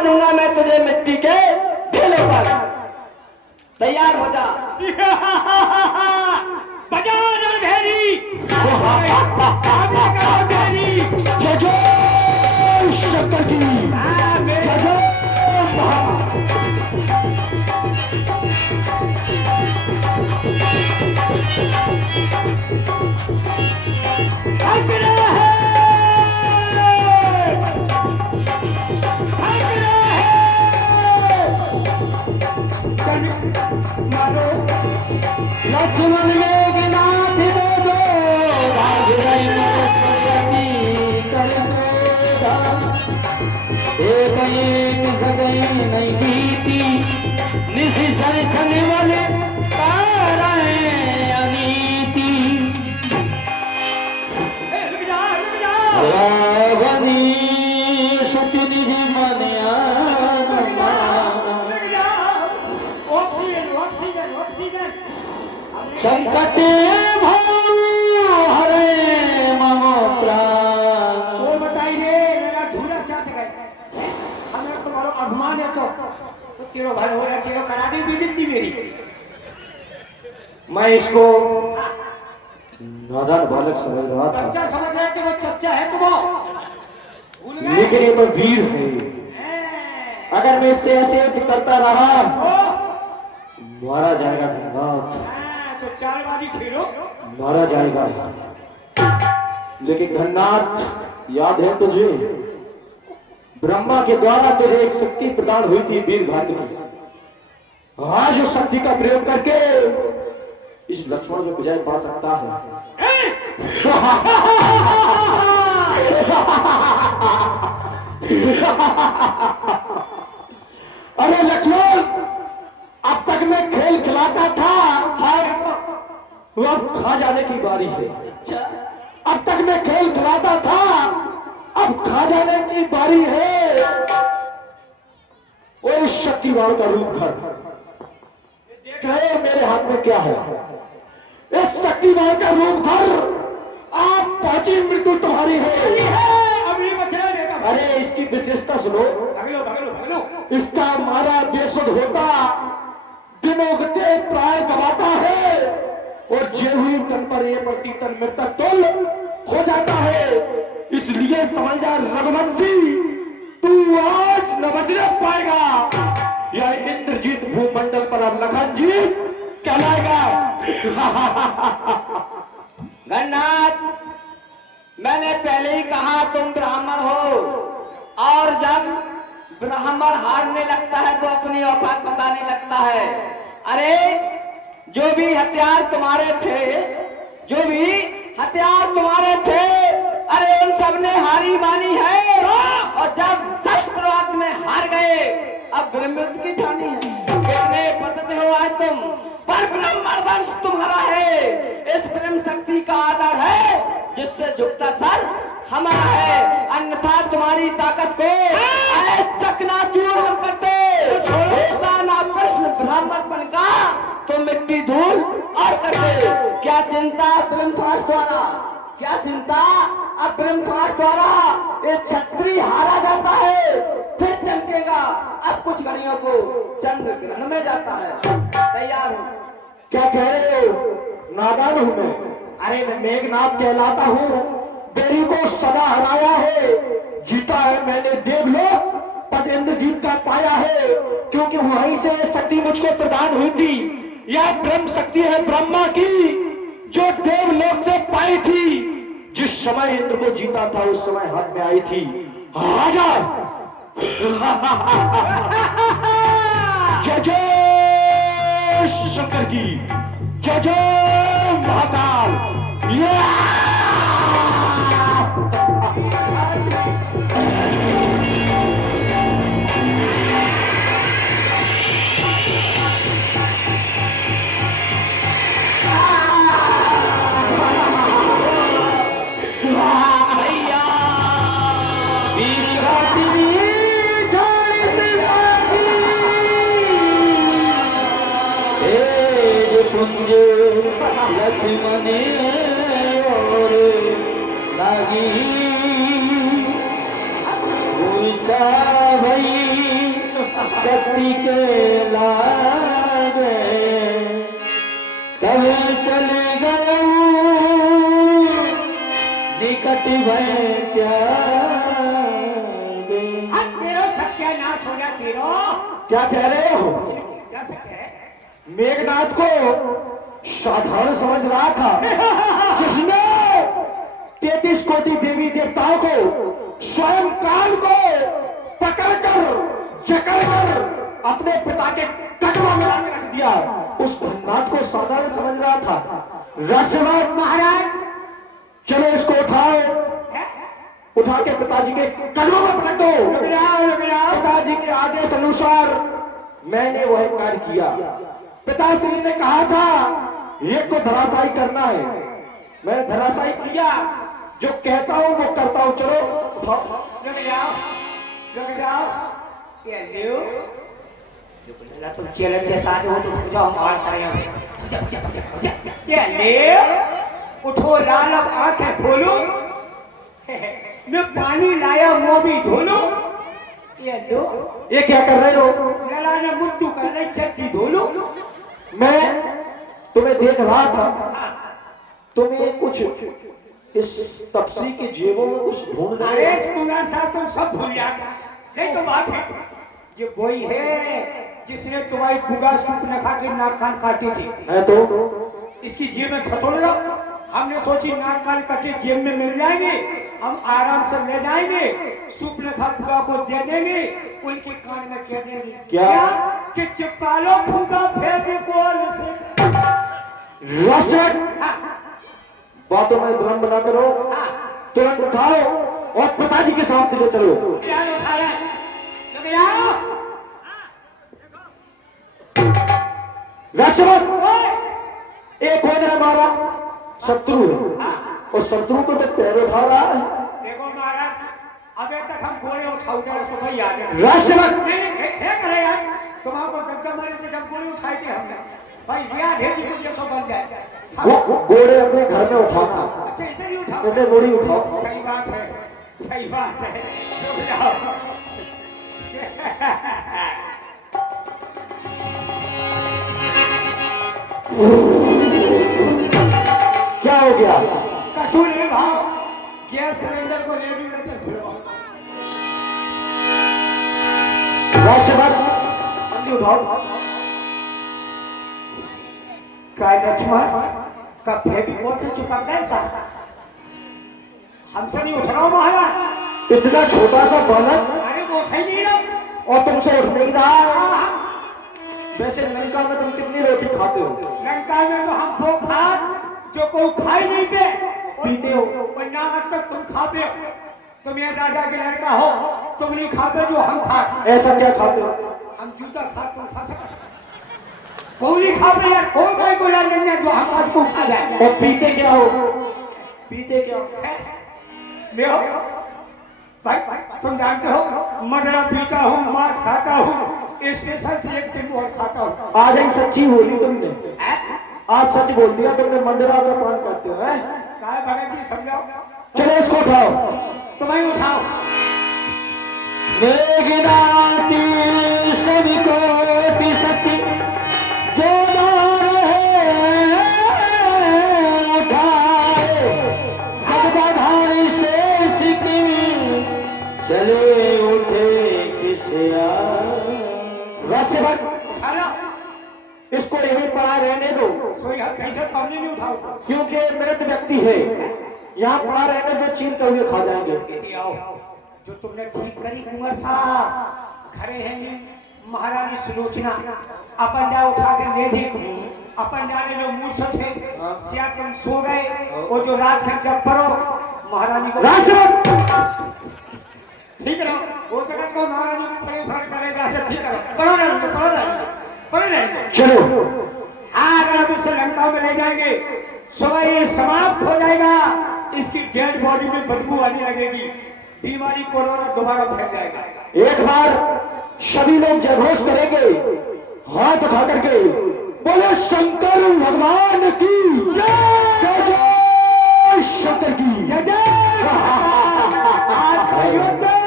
दूंगा मैं तुझे मिट्टी के ढेले पर। तैयार हो जा। बजा रणभेरी। जय जय शंकर की जय जय लक्ष्मण मेघनाथ देवो भाग रही एक एक जगह नहीं बीती निशी धन धन वाले अनीति रावणी सती निधि मनिया संकट हरे मम प्राण। वो बताइए मेरा धूरा चाट गए। हमें तो बड़ा अभिमान है तो तेरो भाई हो रहा तेरो करा दी बेइज्जती मेरी। मैं इसको नादान बालक समझ रहा था, बच्चा समझ रहा है कि वो चच्चा है तुम भूल गए। लेकिन ये तो वीर है। अगर मैं इससे ऐसे करता रहा मारा जाएगा धननाथ, तो चालबाजी खेलो। मारा जाएगा। लेकिन धननाथ याद है तुझे ब्रह्मा के द्वारा तुझे एक शक्ति प्रदान हुई थी वीर घातनी। आज उस शक्ति का प्रयोग करके इस लक्ष्मण को विजय पा सकता है। अरे लक्ष्मण, अब तक मैं खेल खिलाता था, वो अब खा जाने की बारी है। अब तक मैं खेल खिलाता था, अब खा जाने की बारी है। और इस शक्तिवान का रूप धर देख रहे हो मेरे हाथ में क्या है। इस शक्तिवान का रूप धर, आप पहुंची मृत्यु तुम्हारी है। अभी बचा अरे इसकी विशेषता सुनो। भगलो भगलो भगलो। इसका मारा बेसुध होता, दिनों गते प्राण गवाता है, और जे हुई तन पर ये प्रति तन मृतक तुल हो जाता है। इसलिए समझ जा रघुवंशी, तू आज न बचने पाएगा। यह इंद्रजीत भूमंडल पर अब लखनजीत कहलाएगा। गणनाथ, मैंने पहले ही कहा तुम ब्राह्मण हो, और जब ब्राह्मण हारने लगता है तो अपनी औकात बताने लगता है। अरे जो भी हथियार तुम्हारे थे, अरे उन सब ने हारी मानी है। और जब शस्त्रवाद में हार गए, अब ब्रह्मयुद्ध की ठानी है। कितने पद्धति हो आज तुम, पर ब्राह्मण वंश तुम्हारा है। इस ब्रह्म शक्ति का आदर है, जिससे झुकता सर हमारा है। अन्यथा तुम्हारी ताकत को चकनाचूर हम करते। होता ना प्रश्न ब्राह्मणपन का, तो मिट्टी धूल और करते। क्या चिंता ब्रह्मध्वज द्वारा, क्या चिंता अब ब्रह्मध्वज द्वारा ये क्षत्रिय हारा जाता है, फिर चमकेगा। अब कुछ घड़ियों को चंद्र ग्रहण में जाता है। तैयार हो? क्या कह रहे हो? नादान हूं मैं। अरे मैं मेघनाथ कहलाता हूँ, बेरी को सदा हराया है, जीता है मैंने देवलोक, पद इंद्रजीत का पाया है। क्योंकि वहीं से शक्ति मुझको प्रदान हुई थी। यह ब्रह्म शक्ति है ब्रह्मा की, जो देवलोक से पाई थी। जिस समय इंद्र को जीता था उस समय हाथ में आई थी। राजा जय जय शंकर की जय जय महाकाल। लक्ष्मण और लागी ऊंचा भई शक्ति के लागे तब चले गए निकट भय त्यागे। तेरो सत्यानाश हो गया तेरो। क्या कह रहे हो? क्या सत्य है? मेघनाथ को साधारण समझ रहा था, जिसने 33 कोटि देवी देवताओं को स्वयं काल को पकड़कर जकड़कर अपने पिता के कटवा में लाके रख दिया, उस भगनाथ को साधारण समझ रहा था। रसवत महाराज, चलो इसको उठाओ, उठा के पिताजी के कदमों में पटक दो। पिताजी के आदेश अनुसार मैंने वह कार्य किया। पिताश्री ने कहा था एक को धराशायी करना है, मैंने धराशायी किया। जो कहता हूं वो करता हूं। चलो उठाओ। रुक जाओ। ये लियो। तुम चैलेंज के साथ हो तो जाओ मार करें। ये लियो। उठो लाल, अब आंखें खोलो। मैं पानी लाया, मुंह भी धो लो। ये लो। ये क्या कर रहे हो? लला ने मुट्ठू कर ले, चट्टी धो लो। मैं तुम्हें देख रहा था, तुम्हें कुछ इस तपसी के जेबों में कुछ ढूंढ रहे अरे हो। तुम्हारे साथ तुम सब भूल जाते। यही तो बात है। ये वही है जिसने तुम्हारी बुगा सूप न खा के नाक कान काटी थी। है तो इसकी जेब में खतोड़ लो। हमने सोची नाक कान कटे जेब में मिल जाएंगे, हम आराम से ले जाएंगे, सूप न खा बुगा को दे देंगे। उनके कान में कह देंगे क्या? कि चिपका लो बुगा फेविकोल से। रसवत, बातों में भ्रम बना करो, तुरंत उठाओ और पिताजी के साथ ले चलो। क्या उठा रहा है? रुक जाओ। रसवत, एक कौन है हमारा शत्रु है, और शत्रु को तो पैर उठा रहा है। देखो महाराज, अबे तक हम गोले उठाओ जरा सब भाई याद है। रसवत, नहीं है करे यार, तुम हमको धक्का मारे थे जब गोले उठाए थे हमने। भाई याद है कि मुझे सब बन जाए। घोड़े अपने घर में उठाना, अच्छा इधर ही उठाओ। इधर गोली उठाओ। सही बात है, सही बात है। रुक जाओ। क्या हो गया? कसूर है भाव, गैस सिलेंडर को ले भी लेते फिरो। रसवत, जल्दी उठाओ। काय लक्ष्मण का फेविकोल से चिपक गया था। हमसे नहीं उठ रहा हूं महाराज। इतना छोटा सा बालक, अरे वो उठ ही नहीं रहा। और तुमसे उठ नहीं रहा है। वैसे लंका में तुम कितनी रोटी खाते हो? लंका में तो हम वो खात जो कोई खाई नहीं दे पीते हो। और ना आज तक तुम खाते हो। तुम ये राजा के लड़का हो, तुम नहीं खाते जो हम खाते। ऐसा क्या खाते हो? हम जूता खा, तुम खा सकते। कोई नहीं खाते यार, कोई कोई को लड़ नहीं है जो हम आज को खा जाए। और पीते क्या हो? पीते क्या हो? ले हो भाई, तुम जानते हो मदरा पीता हूँ, मांस खाता हूँ, स्पेशल से एक दिन और खाता हूँ। आज ही सच्ची बोली तुमने, आज सच बोल दिया तुमने। मंदिरा का पान करते हो? हैं? काय भगत जी समझाओ। चलो इसको उठाओ। तुम्हें उठाओ। मेघनाती सभी को सती जो दार है उठाए, जगदाधारी से सिक्किम चले उठे खिसिया। रसवत, उठा लो। इसको यहीं पड़ा रहने दो, सोई हाथ कैसे तुमने नहीं उठाओ। क्योंकि मृत व्यक्ति है। यहाँ पड़ा रहने दो, चीर कर हुए खा जाएंगे। बेटी आओ, जो तुमने ठीक करी कुंवर साहब, घरे हैं महारानी सुलोचना, अपन जा उठा के ले दी। अपन जाने जो मूर्छ थे सिया तुम सो गए, वो जो रात है जब परो महारानी को रसवत, ठीक रहो। हो सके तो महारानी को परेशान करेगा से ठीक करो। पढ़ो नहीं, पढ़ो नहीं, पढ़ो नहीं। चलो। अगर हम इसे लंका में ले जाएंगे, सुबह ये समाप्त हो जाएगा। इसकी डेड बॉडी में बदबू आने लगेगी, बीमारी कोरोना दोबारा फैल जाएगा। एक बार सभी लोग जयघोष करेंगे, हाथ उठा करके बोले शंकर भगवान की जय, जय जय शंकर की जय जय। आज अयोध्या